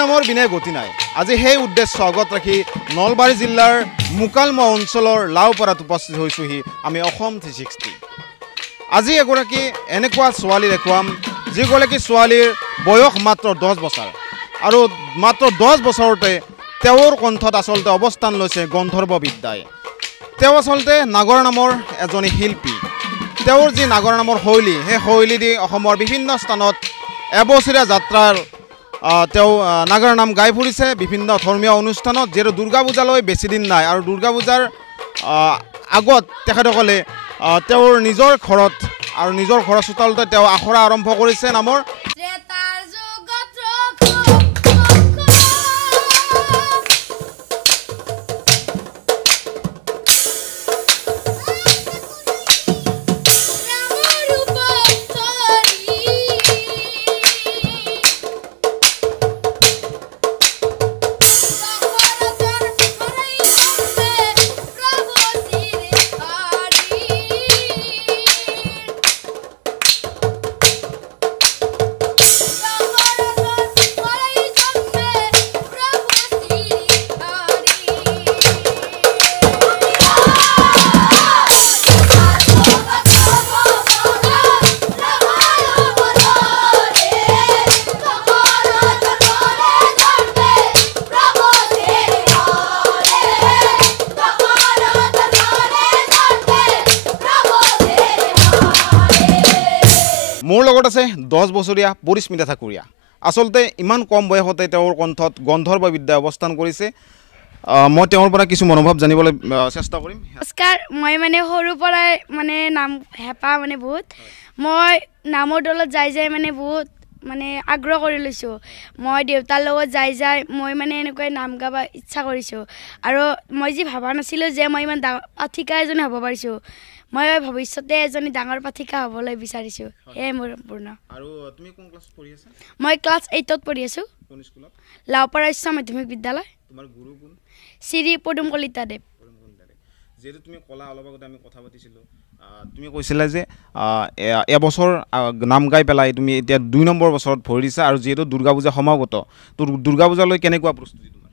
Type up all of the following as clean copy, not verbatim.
নামৰ বিনে গতি নাই আজি সেই উদ্দেশ্য আগত ৰাখি নলবাৰী জিলাৰ মুকালমুৱা অঞ্চলৰ লাওপাৰাত উপস্থিত হৈছোহি আমি অসম 360 আজি এগৰাকী এনেকুৱা ছোৱালী দেখুৱাম যিগৰাকী ছোৱালীৰ বয়স মাত্ৰ 10 বছৰ আৰু মাত্ৰ 10 বছৰতে তেওঁৰ কণ্ঠত আচলতে অৱস্থান লৈছে গন্ধৰ্ব বিদ্যাই তেওঁ আচলতে নাগৰ নামৰ এজনী শিল্পী তেওঁৰ যি নাগৰ নামৰ শৈলী সেই শৈলী দি অসমৰ বিভিন্ন স্থানত এবছৰীয়া যাত্ৰাৰ তেওঁ নাগৰ নাম গাই ফুৰিছে বিভিন্ন ধৰ্মীয় অনুষ্ঠানত যিহেতু দুৰ্গা পূজালৈ বেছি দিন নাই আৰু দুৰ্গা পূজাৰ আগত তেখেতসকলে তেওঁৰ নিজৰ ঘৰত আৰু নিজৰ ঘৰৰ চোতালতে তেওঁ আখৰা আৰম্ভ কৰিছে নামৰ মোৰ লগত আছে 10 বছৰীয়া পৰিস্মিতা ঠাকুৰীয়া আসলতে ইমান কম বয়সতে তেওঁৰ কণ্ঠত গন্ধৰ্ব বিদ্যা অৱস্থান কৰিছে মই তেওঁৰ পৰা কিছু মনোভাৱ জানিবলৈ চেষ্টা কৰিম নমস্কাৰ মই মানে সৰু পৰাই মানে নাম হেপা মানে বহুত মই নামৰ দলত যাই মানে বহুত মানে আগ্ৰহ কৰি লৈছো মই দেউতাৰ লগত যাই মই মানে এনেকৈ নাম গাবা ইচ্ছা কৰিছো আৰু মই যি ভাবা নাছিলো যে মই ইমান পাঠিকা এজনী হ'ব পাৰিছো মই ভৱিষ্যতে এজনী ডাঙৰ পাঠিকা হ'বলৈ বিচাৰিছো হে মোৰ পূৰ্ণ আৰু তুমি কোন ক্লাছ পঢ়ি আছা মই ক্লাছ 8 ত পঢ়ি আছো কোন স্কুলত লাওপাৰা উচ্চ মাধ্যমিক বিদ্যালয় তোমাৰ গুৰু কোন শ্ৰী পদুম কলিতা দেৱ যেহেতু তুমি কলা অলপ আগতে আমি কথা পাতিছিলো তুমি কৈছিলা যে এবছৰ নাম গাই পেলাই তুমি এতিয়া 2 নম্বৰ বছৰত ভৰি দিছা আৰু যেহেতু দুৰ্গা পূজা সমাগত তো দুৰ্গা পূজালৈ কেনেকুৱা প্ৰস্তুতি তোমাৰ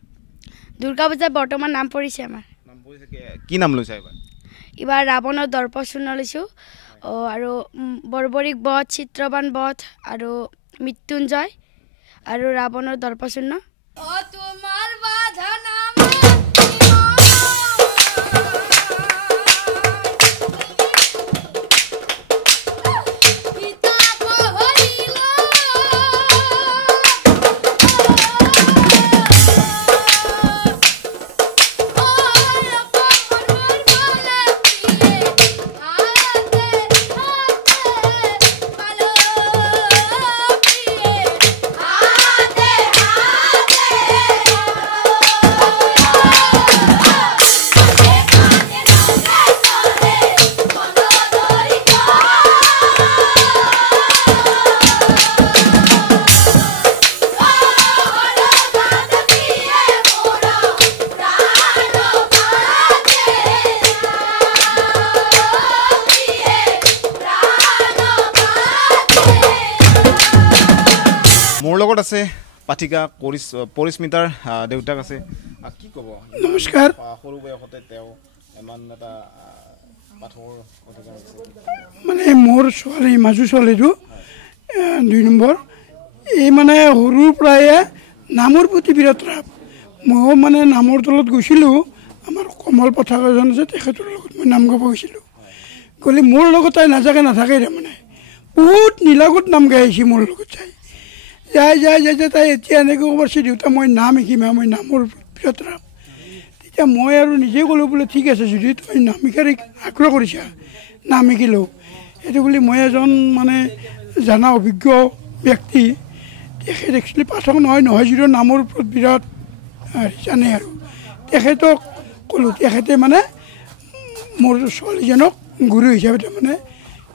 দুৰ্গা পূজা বৰ্তমান নাম পৰিছে আমাৰ নাম পৰিছে কি নাম লৈছা এবাৰ ৰাৱণৰ দৰ্পচূৰ্ণ লৈছো আৰু বৰবৰিক বধ চিত্ৰবান বধ আৰু মৃত্যুঞ্জয় আৰু ৰাৱণৰ দৰ্পচূৰ্ণ তোমাৰ বাধা নাম মোৰ লগত আছে পাঠিকা পৰিস্মিতাৰ দেউতাক আছে কি ক'ব নমস্কাৰ সৰু বয়সতে তেওঁ ইমান এটা পাঠৰ অধিকাৰ আছে মানে মোৰ ছোৱালী মাজু ছোৱালীটো 2 নম্বৰ এই মানে সৰুৰ পৰাই নামৰ প্ৰতি বিৰাট ৰাপ মই মানে নামৰ দলত গৈছিলোঁ আমাৰ কমল পথাক এজন আছে তেখেতৰ লগত মই নাম গাব গৈছিলোঁ গ'লে মোৰ লগত তাই নাজাকে নাথাকে তাৰমানে বহুত নীলাগত নাম গাই আহিছে মোৰ লগত যাই তাই এতিয়া এনেকৈ ক'ব পাৰিছে দেউতা মই নাম শিকিম মই নামৰ বিৰাট ৰাপ তেতিয়া মই আৰু নিজে ক'লোঁ বোলে ঠিক আছে যদি তুমি নাম শিকাৰ আগ্ৰহ কৰিছা নাম শিকি লওঁ সেইটো বুলি মই এজন মানে জানা অভিজ্ঞ ব্যক্তি তেখেত একচুৱেলি পাঠক নহয় যদিও নামৰ ওপৰত বিৰাট জানে আৰু তেখেতক ক'লোঁ তেখেতে মানে মোৰ ছোৱালীজনক গুৰু হিচাপে তাৰমানে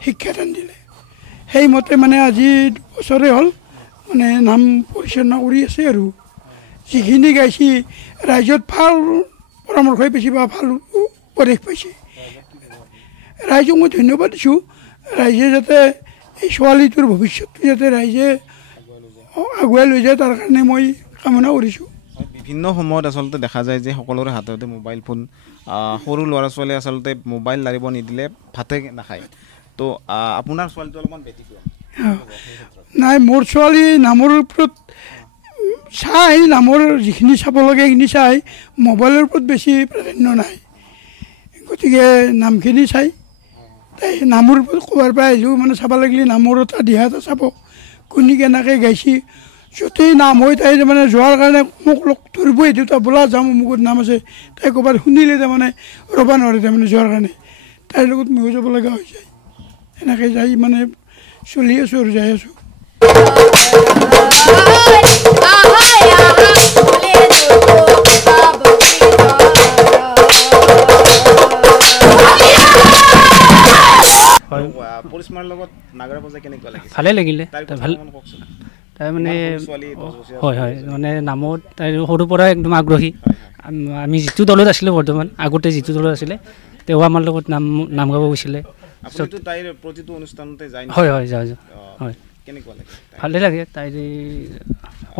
শিক্ষাদান দিলে সেইমতে মানে আজি 2 বছৰে হ'ল মানে নাম পৰিচালনা কৰি আছে আৰু যিখিনি গাইছে ৰাইজত ভাল পৰামৰ্শ পাইছে বা ভাল উপদেশ পাইছে ৰাইজক মই ধন্যবাদ দিছোঁ ৰাইজে যাতে এই ছোৱালীটোৰ ভৱিষ্যতটো যাতে ৰাইজে আগুৱাই লৈ যায় তাৰ কাৰণে মই কামনা কৰিছোঁ। বিভিন্ন সময়ত আচলতে দেখা যায় যে সকলোৰে হাতে হাতে মোবাইল ফোন, সৰু ল'ৰা ছোৱালীয়ে আচলতে মোবাইল লাৰিব নিদিলে ভাতে নাখায়। তো আপোনাৰ ছোৱালীটো অলপমান ব্যতিক্ৰম। নাই, মোৰ ছোৱালী নামৰ ওপৰত চাই, নামৰ যিখিনি চাব লাগে সেইখিনি চাই, মোবাইলৰ ওপৰত বেছি প্ৰাধান্য নাই। গতিকে নামখিনি চাই তাই নামৰ ওপৰত ক'ৰবাৰ পৰা আহিলেও মানে চাব লাগিলে নামৰ এটা দিহা এটা চাব, কোনে কেনেকৈ গাইছে। য'তেই নাম হয় তাই তাৰমানে যোৱাৰ কাৰণে মোক লগ ধৰিবই, দেউতা বোলা যাম অমুকত নাম আছে। তাই ক'ৰবাত শুনিলে তাৰমানে ৰ'ব নোৱাৰে তাৰমানে যোৱাৰ কাৰণে, তাইৰ লগত ময়ো যাব লগা হৈ যায়। এনেকৈ যাই মানে চলি আছোঁ আৰু যাই আছোঁ। পৰিস্মাৰ লগত নাগৰা বজাই কেনেকুৱা লাগিছে? ভালেই লাগিলে, ভাল। কওকচোন। তাই মানে হয় হয়, মানে নামত তাই সৰুৰ পৰাই একদম আগ্ৰহী। আমি যিটো দলত আছিলোঁ বৰ্তমান, আগতে যিটো দলত আছিলে তেওঁ আমাৰ লগত নাম গাব গৈছিলে। তাইৰ প্ৰতিটো অনুষ্ঠানতে যায়? হয় হয়, যাওঁ হয়। কেনেকুৱা লাগে? ভালেই লাগে, তাইৰ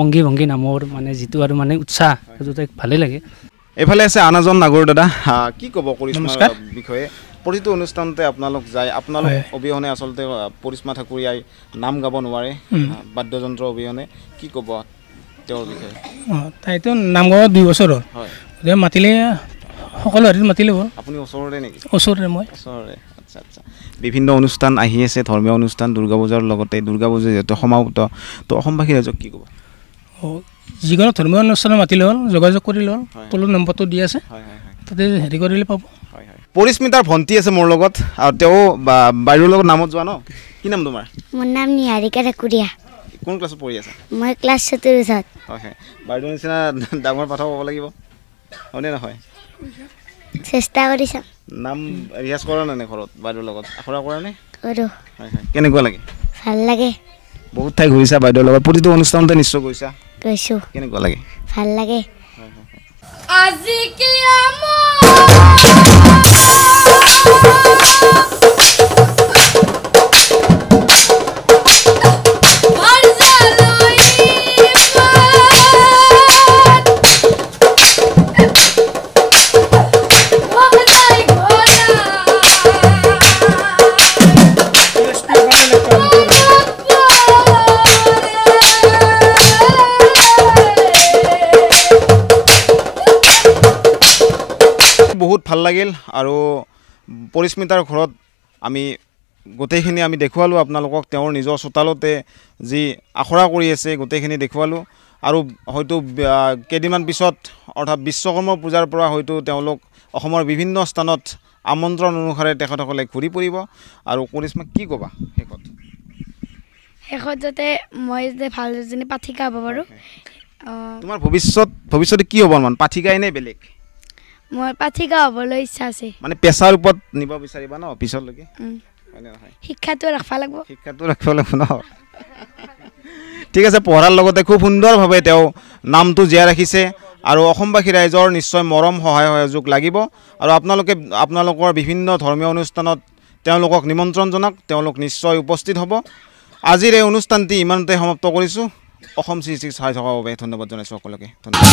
অংগী ভংগী নামৰ মানে যিটো আৰু মানে উৎসাহ, সেইটো তাইক ভালেই লাগে। এইফালে আছে আন এজন নাগৰ দাদা, কি ক'ব পৰিস্মাৰ বিষয়ে? প্ৰতিটো অনুষ্ঠানতে আপোনালোক যায়, আপোনালোক অবিহনে আচলতে পৰিস্মা ঠাকুৰীয়াই নাম গাব নোৱাৰে, বাদ্যযন্ত্ৰ অবিহনে। কি ক'ব তেওঁৰ বিষয়ে? তাইতো নাম গাব 2 বছৰ হ'ল। হয়, মাতিলে সকলো হেৰিত মাতিলে হ'ল। আপুনি ওচৰতে নেকি? ওচৰতে, মই ওচৰতে। আচ্ছা আচ্ছা। বিভিন্ন অনুষ্ঠান আহি আছে, ধৰ্মীয় অনুষ্ঠান, দুৰ্গা পূজাৰ লগতে, দুৰ্গা পূজা যিহেতু সমাপ্ত, তো অসমবাসী ৰাইজক কি ক'ব? যিকোনো ধৰ্মীয় অনুষ্ঠানত মাতিলে হ'ল, যোগাযোগ কৰিলে হ'ল, তলত নম্বৰটো দি আছে, তাতে হেৰি কৰিলে পাব। পৰিস্মিতাৰ ভণ্টি আছে মোৰ লগত, আৰু তেওঁ বাইদেউৰ লগত নামত যোৱা ন? কি নাম তোমাৰ? মোৰ নাম নিহাৰিকা ঠাকুৰীয়া। কোন ক্লাছত পঢ়ি আছা? মই ক্লাছ 4ত। হয় হয়, বাইদেউৰ নিচিনা ডাঙৰ পাঠক হ'ব লাগিব, হয়নে নহয়? চেষ্টা কৰি চাম। নাম ৰিহাজ কৰা নে ঘৰত বাইদেউৰ লগত? আখৰা কৰা নে? কৰোঁ। হয় হয়, কেনেকুৱা লাগে? ভাল লাগে। বহুত ঠাই ঘূৰিছা বাইদেউৰ লগত, প্ৰতিটো অনুষ্ঠানতে নিশ্চয় গৈছা? গৈছোঁ। কেনেকুৱা লাগে? ভাল লাগে। আজি কি বহুত ভাল লাগিল। আৰু পৰিস্মিতাৰ ঘৰত আমি গোটেইখিনি আমি দেখুৱালোঁ আপোনালোকক, তেওঁৰ নিজৰ চোতালতে যি আখৰা কৰি আছে গোটেইখিনি দেখুৱালোঁ। আৰু হয়তো কেইদিনমান পিছত, অৰ্থাৎ বিশ্বকৰ্মা পূজাৰ পৰা হয়তো তেওঁলোক অসমৰ বিভিন্ন স্থানত আমন্ত্ৰণ অনুসাৰে তেখেতসকলে ঘূৰি ফুৰিব। আৰু পৰিস্মা কি ক'বা শেষত? শেষত যাতে মই যাতে ভাল এজনী পাঠিকা হ'ব পাৰোঁ। তোমাৰ ভৱিষ্যতে কি হ'ব? মানে পাঠিকাই নে বেলেগ? মই পাঠিকা হ'বলৈ ইচ্ছা আছে। মানে পেছাৰ ওপৰত নিব বিচাৰিবা ন পিছলৈকে? হয়নে নহয়? শিক্ষাটো ৰাখিব লাগিব। শিক্ষাটো ৰাখিব লাগিব ন? ঠিক আছে, পঢ়াৰ লগতে খুব সুন্দৰভাৱে তেওঁ নামটো জীয়াই ৰাখিছে। আৰু অসমবাসী ৰাইজৰ নিশ্চয় মৰম সহায় সহযোগ লাগিব। আৰু আপোনালোকে আপোনালোকৰ বিভিন্ন ধৰ্মীয় অনুষ্ঠানত তেওঁলোকক নিমন্ত্ৰণ জনাওক, তেওঁলোক নিশ্চয় উপস্থিত হ'ব। আজিৰ এই অনুষ্ঠানটি ইমানতে সমাপ্ত কৰিছোঁ। অসম 360 চাই থকাৰ বাবে ধন্যবাদ জনাইছোঁ সকলোকে। ধন্যবাদ।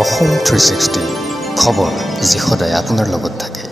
অসম 360 খবৰ যি সদায় আপোনাৰ লগত থাকে।